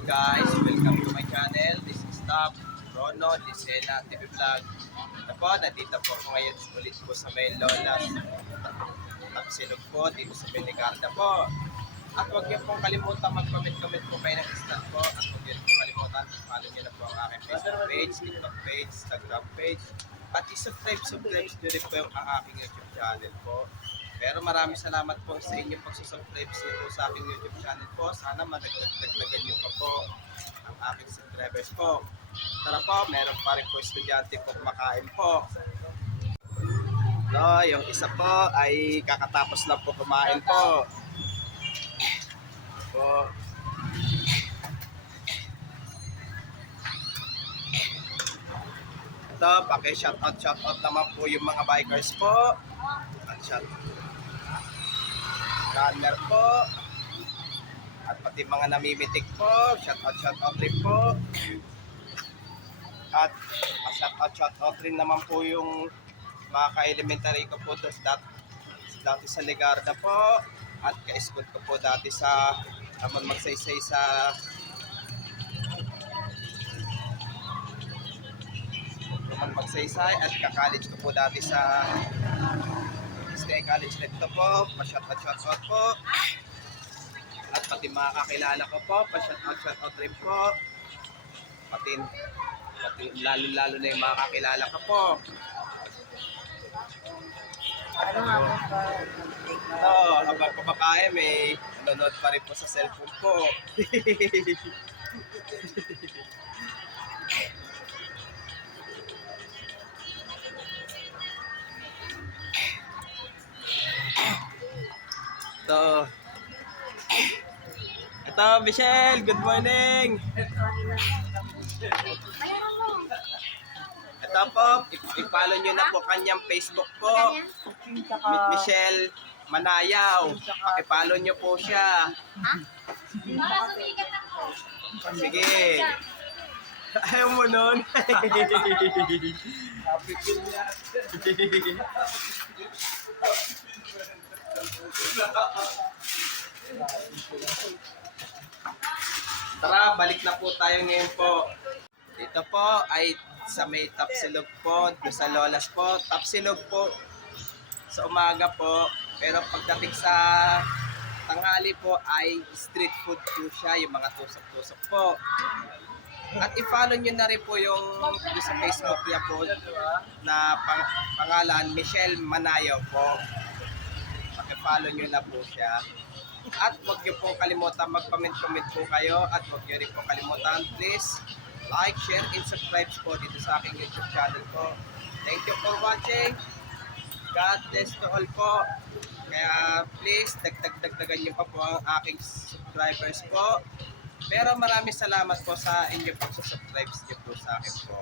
Hello guys, welcome to my channel. This is Top Rono Gisela TV Vlog. Ito po, nandito po ako ngayon ulit po sa may Lolas Tapsilog po, dito sa Benicarda po. At huwag niyo pong kalimutan mag-comment po kayo ng island po. At huwag niyo pong kalimutan, follow niyo na po ang aking Facebook page, TikTok page, Instagram page. At i-subscribe nyo rin po ang aking YouTube channel po. Pero maraming salamat po sa inyong pagsusubscribe sa aking YouTube channel po. Sana madagdagan nyo pa po ang aking subscribers po. Tara po, meron pa rin po estudyante po kumakain po. So, yung isa po ay kakatapos lang po kumain po. Ito, paki-shoutout naman po yung mga bikers po. At runner po. At pati mga namimitik po. Shoutout rin po. At shoutout rin naman po yung mga ka-elementary ko po dati sa Ligarda po. At ka-school ko po dati sa Amon Magsaysay sa Amon Magsaysay. At ka-college ko po dati sa Stay College Recto po. Pa-shoutout po. At pati mga kakilala ko po, pa-shoutout rin po. Pati lalo na yung mga kakilala ko po. Habang kumakain, may nanonood pa rin po sa cellphone po. Ito, Michelle, good morning. Ito po, i-follow nyo na po kanyang Facebook po. Michelle Manayaw. Paki-follow nyo po siya. Sige. Ayaw mo nun. Tara, balik na po tayo ngayon po. Dito po ay sa may Tapsilog po, doon sa Lolas po. Tapsilog po sa umaga po, pero pagdating sa tanghali po ay street food po siya, yung mga tusok-tusok po. At i-follow nyo na rin po yung sa Facebook niya po na pangalan Michelle Manayaw po. Paki-follow nyo na po siya. At huwag nyo po kalimutan mag-comment po kayo. At huwag nyo rin po kalimutan, please like, share, and subscribe po dito sa aking YouTube channel po. Thank you for watching. God bless to all po. Kaya please, dagdagan nyo pa po ang aking subscribers po. Pero maraming salamat po sa inyong pagsusubscribe nyo po sa akin po.